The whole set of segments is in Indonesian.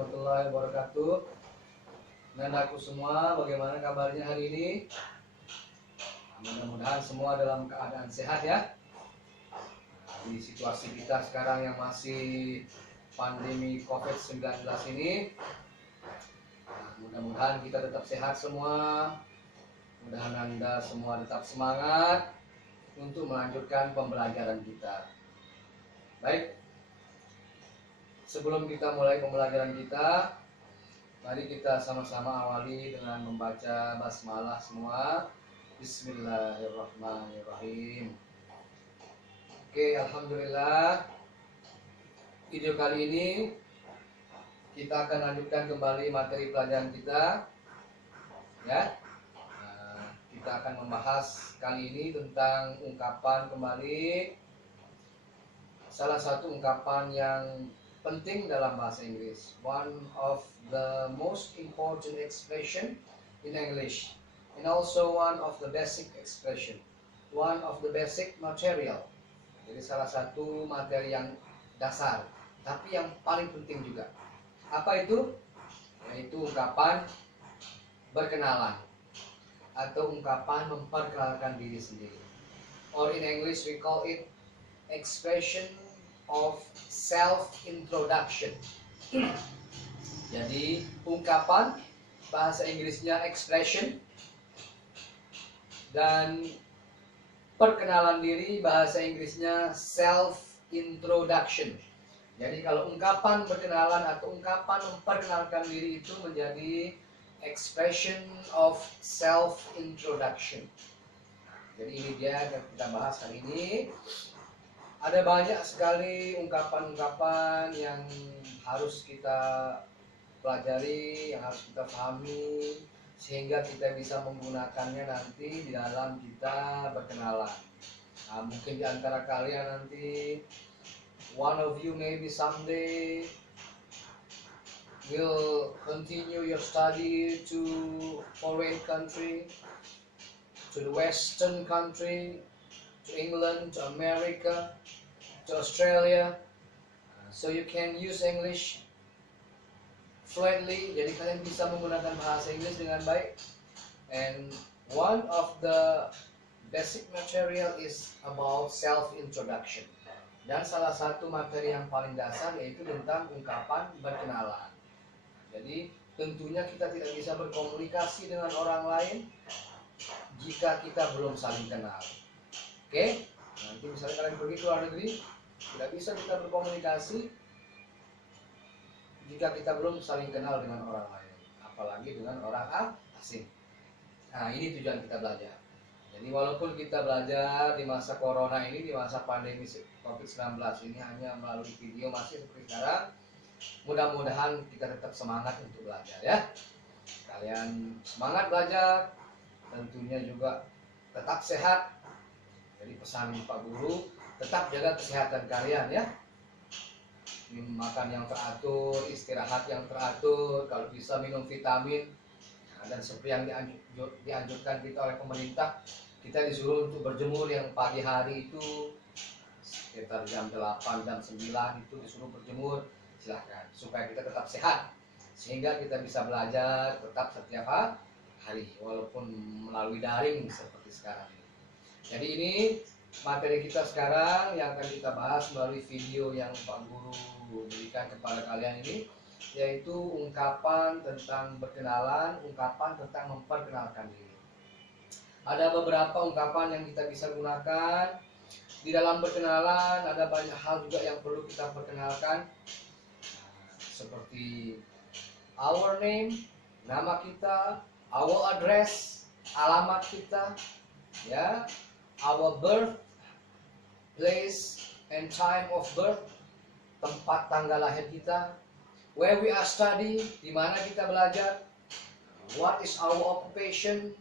warahmatullahi wabarakatuh. Nandaku semua, bagaimana kabarnya hari ini? Mudah-mudahan semua dalam keadaan sehat ya. Di situasi kita sekarang yang masih pandemi COVID-19 ini, mudah-mudahan kita tetap sehat semua. Mudah-mudahan Anda semua tetap semangat untuk melanjutkan pembelajaran kita. Baik, sebelum kita mulai pembelajaran kita, mari kita sama-sama awali dengan membaca basmalah semua. Bismillahirrahmanirrahim. Oke, alhamdulillah. Video kali ini kita akan lanjutkan kembali materi pelajaran kita. Ya. Kita akan membahas kali ini tentang ungkapan kembali. Salah satu ungkapan yang penting dalam bahasa Inggris, one of the most important expression in English, and also one of the basic expression, one of the basic material. Jadi salah satu materi yang dasar, tapi yang paling penting juga. Apa itu? Yaitu ungkapan berkenalan atau ungkapan memperkenalkan diri sendiri. Or in English we call it expression of self-introduction. Jadi ungkapan, bahasa Inggrisnya expression, dan perkenalan diri bahasa Inggrisnya self-introduction. Jadi kalau ungkapan berkenalan atau ungkapan memperkenalkan diri itu menjadi expression of self-introduction. Jadi ini dia yang kita bahas hari ini. Ada banyak sekali ungkapan-ungkapan yang harus kita pelajari, yang harus kita pahami, sehingga kita bisa menggunakannya nanti di dalam kita berkenalan. Nah, mungkin di antara kalian nanti, one of you maybe someday will continue your study to foreign country, to the Western country, to England, to America, to Australia, so you can use English fluently. Jadi kalian bisa menggunakan bahasa Inggris dengan baik. And one of the basic material is about self-introduction. Dan salah satu materi yang paling dasar yaitu tentang ungkapan berkenalan. Jadi tentunya kita tidak bisa berkomunikasi dengan orang lain jika kita belum saling kenal. Oke, nanti misalnya kalian pergi ke luar negeri, tidak bisa kita berkomunikasi jika kita belum saling kenal dengan orang lain, apalagi dengan orang asing. Nah, ini tujuan kita belajar. Jadi walaupun kita belajar di masa corona ini, di masa pandemi COVID-19 ini hanya melalui video masih seperti sekarang, mudah-mudahan kita tetap semangat untuk belajar ya. Kalian semangat belajar, tentunya juga tetap sehat. Jadi pesan Pak Guru, tetap jaga kesehatan kalian ya. Makan yang teratur, istirahat yang teratur, kalau bisa minum vitamin. Nah, dan seperti yang dianjurkan kita oleh pemerintah, kita disuruh untuk berjemur yang pagi hari itu sekitar jam 8, jam 9 itu disuruh berjemur. Silahkan, supaya kita tetap sehat, sehingga kita bisa belajar tetap setiap hari, walaupun melalui daring seperti sekarang ini. Jadi ini materi kita sekarang yang akan kita bahas melalui video yang Pak Guru berikan kepada kalian ini, yaitu ungkapan tentang berkenalan, ungkapan tentang memperkenalkan diri. Ada beberapa ungkapan yang kita bisa gunakan di dalam berkenalan. Ada banyak hal juga yang perlu kita perkenalkan, seperti our name, nama kita, our address, alamat kita, ya, our birth place and time of birth, tempat tanggal lahir kita, where we are study, di mana kita belajar, what is our occupation,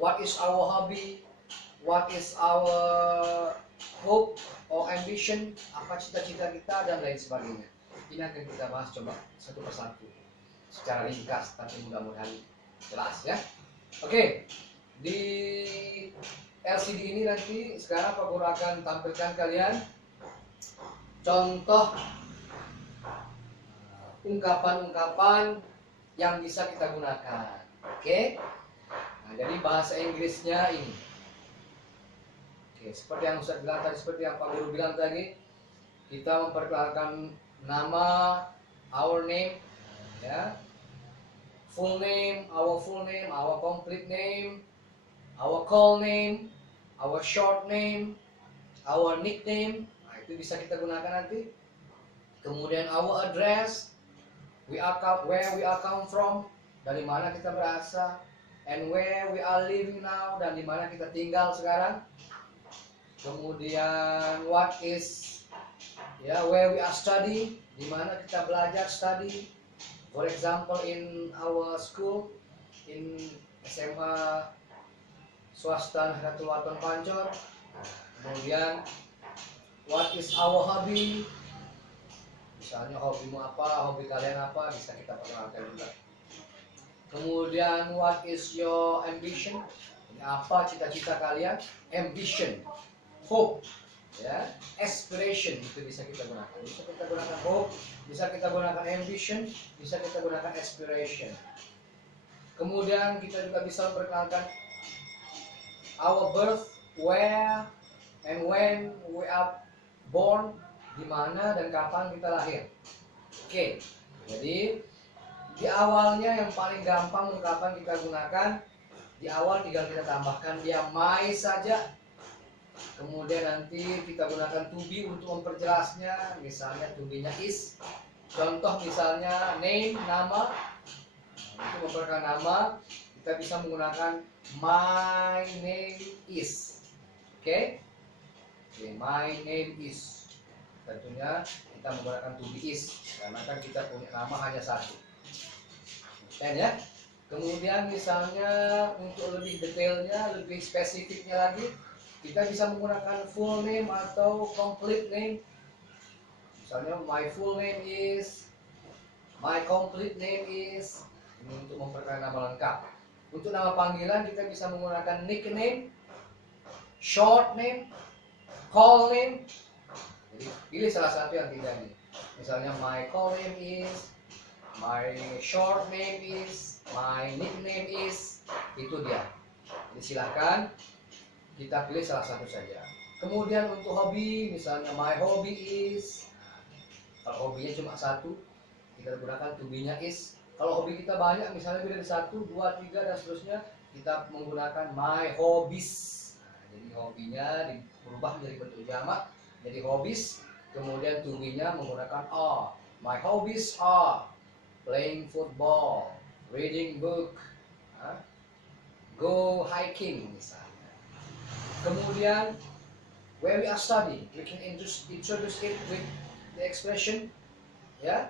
what is our hobby, what is our hope or ambition, apa cita-cita kita, dan lain sebagainya. Ini akan kita bahas coba satu persatu secara ringkas, tapi mudah-mudahan jelas ya. Oke, di LCD ini nanti sekarang Pak Guru akan tampilkan kalian contoh ungkapan-ungkapan yang bisa kita gunakan. Oke? Nah, jadi bahasa Inggrisnya ini. Oke, seperti yang Ustaz bilang tadi, seperti yang Pak Guru bilang tadi, kita memperkenalkan nama, our name, ya, full name, our complete name, our call name, our short name, our nickname. Nah, itu bisa kita gunakan nanti. Kemudian our address, where we are come from, dari mana kita berasal, and where we are living now, dan di mana kita tinggal sekarang. Kemudian what is, ya, where we are study, di mana kita belajar study. For example, in our school, in SMA swasta Nahdlatul Wathon Pancor. Kemudian what is our hobby, misalnya hobimu apa, hobi kalian apa, bisa kita perkenalkan juga. Kemudian what is your ambition, apa cita-cita kalian, ambition, hope, ya, aspiration, itu bisa kita gunakan. Bisa kita gunakan hope, bisa kita gunakan ambition, bisa kita gunakan aspiration. Kemudian kita juga bisa memperkenalkan our birth, where and when we are born, di mana dan kapan kita lahir. Oke, jadi di awalnya yang paling gampang ungkapan kita gunakan, di awal tinggal kita tambahkan dia my saja. Kemudian nanti kita gunakan to be untuk memperjelasnya, misalnya to be-nya is. Contoh misalnya name, nama. Untuk memperkenalkan nama, kita bisa menggunakan my name is. Oke? My name is. Tentunya kita menggunakan to be is, karena kan kita punya nama hanya satu. Dan ya, kemudian misalnya untuk lebih detailnya, lebih spesifiknya lagi, kita bisa menggunakan full name atau complete name. Misalnya my full name is, my complete name is. Ini untuk memperkenalkan nama lengkap. Untuk nama panggilan kita bisa menggunakan nickname, short name, call name. Jadi pilih salah satu yang tidak nih. Misalnya my call name is, my short name is, my nickname is. Itu dia. Jadi silakan kita pilih salah satu saja. Kemudian untuk hobi, misalnya my hobby is. Kalau hobinya cuma satu, kita gunakan to be-nya is. Kalau hobi kita banyak, misalnya lebih dari 1, 2, 3 dan seterusnya, kita menggunakan my hobbies. Nah, jadi hobinya berubah menjadi bentuk jamak, jadi hobbies. Kemudian to be-nya menggunakan are. My hobbies are playing football, reading book, go hiking misalnya. Kemudian where we are studying, we can introduce it with the expression, ya,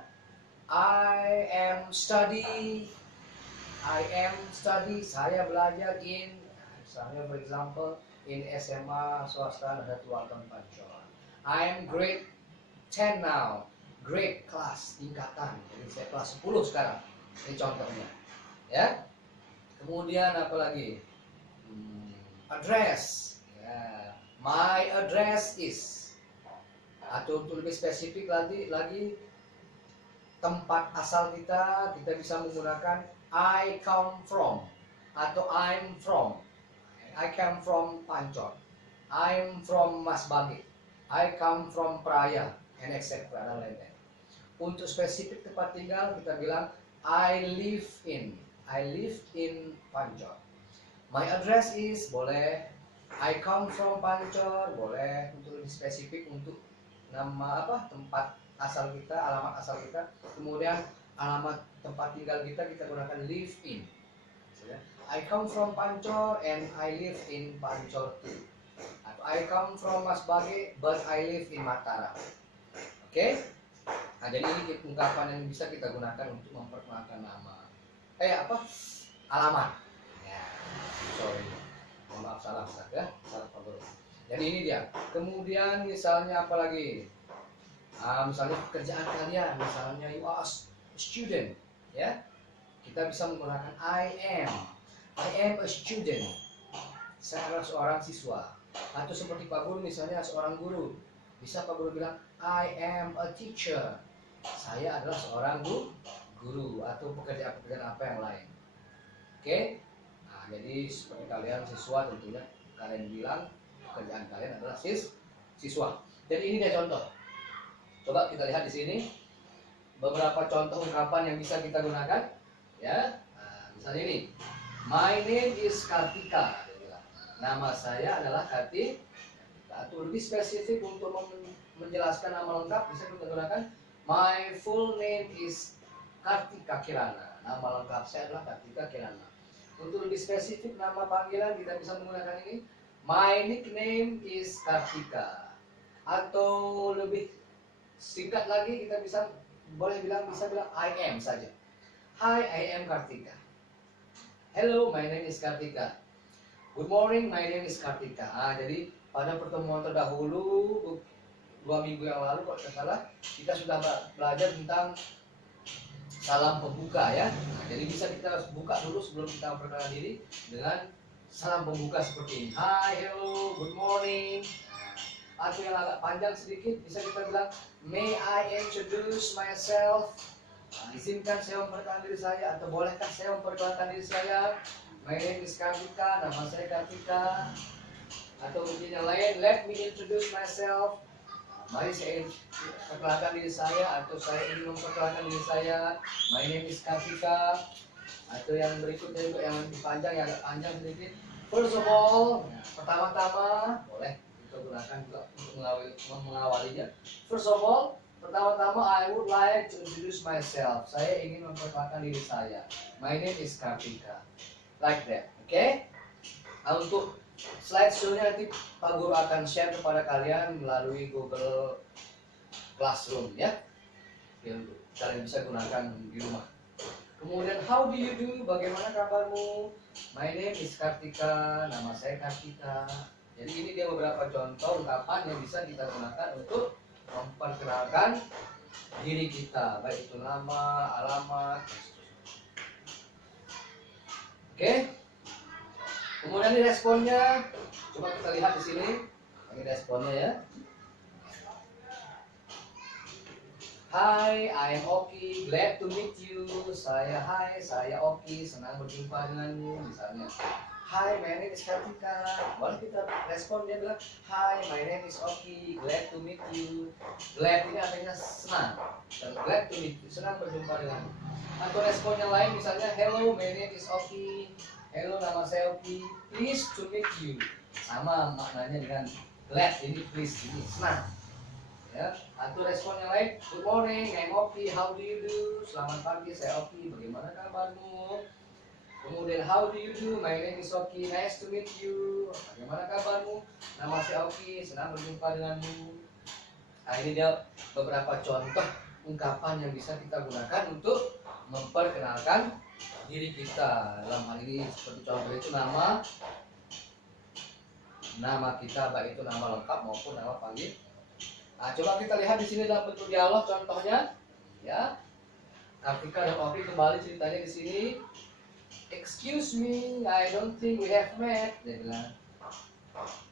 I am study, saya belajar in, misalnya for example in SMA swasta Nahdlatul Wathon Pancor. I am grade 10 now, grade kelas tingkatan, jadi saya kelas 10 sekarang. Ini contohnya, ya. Kemudian apa lagi? Address. My address is, atau untuk lebih spesifik lagi tempat asal kita bisa menggunakan I come from atau I'm from. I come from Pancor, I'm from Masbagi, I come from Praia, and etc. dan lain-lain. Untuk spesifik tempat tinggal kita bilang I live in Pancor. My address is boleh, I come from Pancor boleh. Untuk lebih spesifik untuk nama tempat asal kita, alamat asal kita. Kemudian alamat tempat tinggal kita gunakan live in. I come from Pancor and I live in Pancor too. Atau I come from Masbagi but I live in Mataram. Oke? Nah, jadi ini ungkapan yang bisa kita gunakan untuk memperkenalkan nama. Alamat. Ya, sorry. Maaf salah Ustaz ya. Salah Pak Guru. Jadi ini dia. Kemudian misalnya apa lagi? Misalnya pekerjaan kalian, misalnya you are a student, ya. Kita bisa menggunakan I am a student. Saya adalah seorang siswa. Atau seperti Pak Guru misalnya seorang guru. Bisa Pak Guru bilang I am a teacher. saya adalah seorang guru atau pekerjaan apa yang lain. Oke? Nah, jadi seperti kalian siswa tentunya kalian bilang pekerjaan kalian adalah siswa. Jadi ini dia contoh. Coba kita lihat di sini beberapa contoh ungkapan yang bisa kita gunakan. Ya, nah, misalnya ini, my name is Kartika. Nama saya adalah Kartika. Atau lebih spesifik untuk menjelaskan nama lengkap bisa kita gunakan my full name is Kartika Kirana. Nama lengkap saya adalah Kartika Kirana. Untuk lebih spesifik nama panggilan kita bisa menggunakan ini my nickname is Kartika. Atau lebih singkat lagi kita bisa bilang I am saja. Hi, I am Kartika. Hello, my name is Kartika. Good morning, my name is Kartika. Jadi pada pertemuan terdahulu 2 minggu yang lalu kalau tidak salah kita sudah belajar tentang salam pembuka ya. Jadi bisa kita buka dulu sebelum kita memperkenalkan diri dengan salam pembuka seperti ini. Hi, hello, good morning. Atau yang agak panjang sedikit bisa kita bilang may I introduce myself. Izinkan saya memperkenalkan diri saya, atau bolehkah saya memperkenalkan diri saya? My name is Kartika, nama saya Kartika. Atau mungkin yang lain, let me introduce myself. Mari saya perkenalkan diri saya, atau saya ingin memperkenalkan diri saya. My name is Kartika. Atau yang berikutnya juga yang lebih panjang, yang agak panjang sedikit. First of all, pertama-tama boleh kita gunakan juga untuk mengawalinya. First of all, pertama-tama I would like to introduce myself. Saya ingin memperkenalkan diri saya. My name is Kartika. Like that, oke? Okay? Nah, untuk slideshow-nya nanti Pak Guru akan share kepada kalian melalui Google Classroom ya. Yang kalian bisa gunakan di rumah. Kemudian how do you do? Bagaimana kabarmu? My name is Kartika. Nama saya Kartika. Jadi ini dia beberapa contoh ungkapan yang bisa kita gunakan untuk memperkenalkan diri kita, baik itu nama, alamat, oke. Kemudian ini responnya, coba kita lihat di sini. Ini responnya ya. Hi, I am Oki, glad to meet you. Saya Oki, senang berjumpa denganmu. Misalnya, hi, my name is Kartika. Boleh kita respon, dia bilang, hi, my name is Oki, glad to meet you. Glad ini artinya senang, dan glad to meet you, senang berjumpa denganmu. Atau respon yang lain misalnya, hello, my name is Oki. Hello, nama saya Oki, pleased to meet you. Sama maknanya dengan glad, ini please, ini senang. Ya. Atau respon yang lain, good morning, I'm Oki, how do you do? Selamat pagi, saya Oki, bagaimana kabarmu? Kemudian how do you do? My name is Oki, nice to meet you. Bagaimana kabarmu? Nama saya Oki, senang berjumpa denganmu. Nah, ini dia beberapa contoh ungkapan yang bisa kita gunakan untuk memperkenalkan diri kita. Dalam hal ini seperti contoh itu nama kita, baik itu nama lengkap maupun nama panggil. Nah, coba kita lihat di sini dalam bentuk dialog contohnya, ya. Kartika dan Oki kembali ceritanya di sini. Excuse me, I don't think we have met. Dia bilang,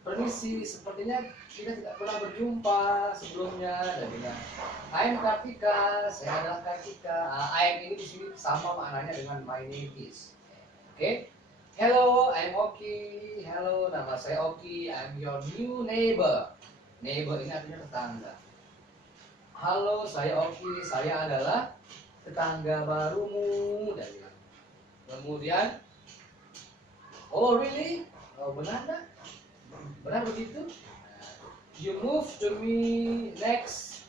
permisi, sepertinya kita tidak pernah berjumpa sebelumnya. Dia bilang, I'm Kartika, saya adalah Kartika. I'm ini di sini sama maknanya dengan my name is. Oke? Hello, I'm Oki. Hello, nama saya Oki. I'm your new neighbor. Neighbor ini artinya tetangga. Halo, saya Oki. Saya adalah tetangga barumu. Dia bilang. Kemudian, oh really? Oh benar? Benar begitu? You move to me next.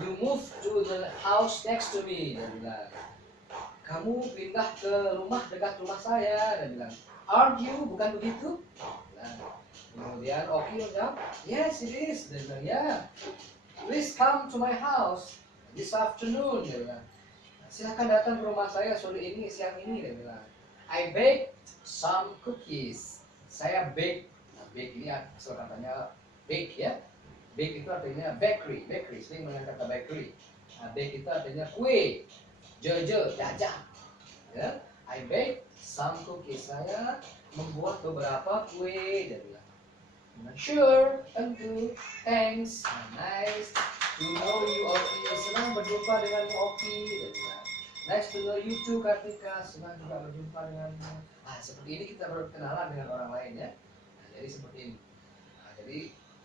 You move to the house next to me. Dia bilang. Kamu pindah ke rumah dekat rumah saya. Dia bilang. Aren't you? Bukan begitu? Nah, kemudian Oki jawab, yes it is. Dia bilang, ya. Please come to my house this afternoon. Dia bilang. Silahkan datang ke rumah saya sore ini, siang ini. Dia bilang, I bake some cookies. Saya bake. Nah, bake ini asal katanya bake ya. Bake itu artinya bakery. Bakery, sering dengan kata bakery. Nah, bake itu artinya kue. Jajah. Ya. I bake some cookies. Saya membuat beberapa kue. Dia bilang, sure, tentu, thanks, nice. to know you Opi, senang berjumpa denganmu Opi. Nice to know you too Kartika, senang juga berjumpa denganmu. Nah, seperti ini kita berkenalan dengan orang lain ya. Nah, jadi seperti ini. Nah, jadi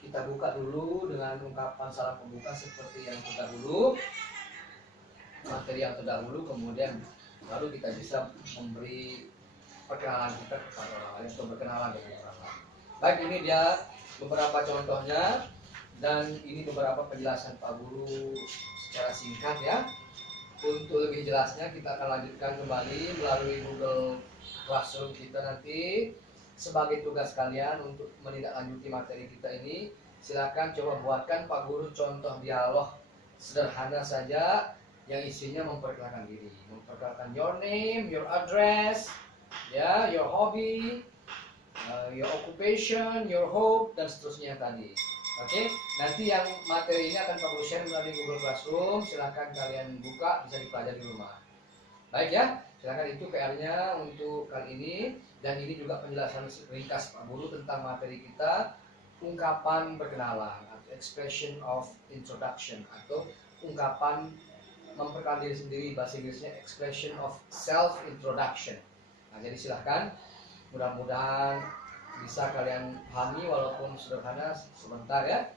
kita buka dulu dengan ungkapan salam pembuka seperti yang terdahulu, materi yang terdahulu, kemudian baru kita bisa memberi perkenalan kita kepada orang lain atau berkenalan dengan orang lain. Baik, ini dia beberapa contohnya dan ini beberapa penjelasan Pak Guru secara singkat ya. Untuk lebih jelasnya kita akan lanjutkan kembali melalui Google Classroom kita nanti. Sebagai tugas kalian untuk menindaklanjuti materi kita ini, silakan coba buatkan Pak Guru contoh dialog sederhana saja yang isinya memperkenalkan diri, memperkenalkan your name, your address, ya, your hobby, your occupation, your hope, dan seterusnya tadi. Oke, nanti yang materi ini akan Pak Guru share melalui Google Classroom. Silahkan kalian buka, bisa dipelajari di rumah. Baik ya, silahkan itu PR-nya untuk kali ini. Dan ini juga penjelasan ringkas Pak Guru tentang materi kita, ungkapan perkenalan atau expression of introduction, atau ungkapan memperkenalkan diri sendiri, bahasa Inggrisnya expression of self introduction. Nah, jadi silahkan, mudah-mudahan bisa kalian pahami walaupun sederhana sebentar ya.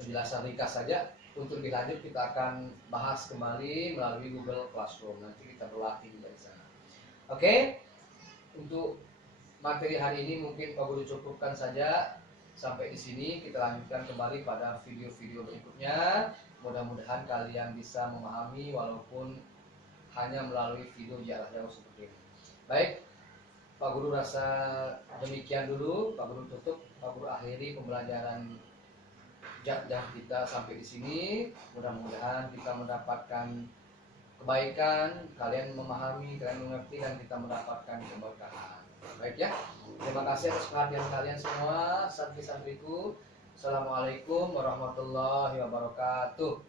Penjelasan ringkas saja. Untuk lebih lanjut kita akan bahas kembali melalui Google Classroom. Nanti kita berlatih juga di sana. Oke. Untuk materi hari ini mungkin Pak Guru cukupkan saja sampai di sini. Kita lanjutkan kembali pada video-video berikutnya. Mudah-mudahan kalian bisa memahami walaupun hanya melalui video jarak jauh seperti ini. Baik, Pak Guru rasa demikian dulu. Pak Guru tutup, Pak Guru akhiri pembelajaran jarak kita sampai di sini. Mudah-mudahan kita mendapatkan kebaikan, kalian memahami, kalian mengerti, dan kita mendapatkan keberkahan. Baik ya, terima kasih atas perhatian kalian semua, santri-santriku. Assalamualaikum warahmatullahi wabarakatuh.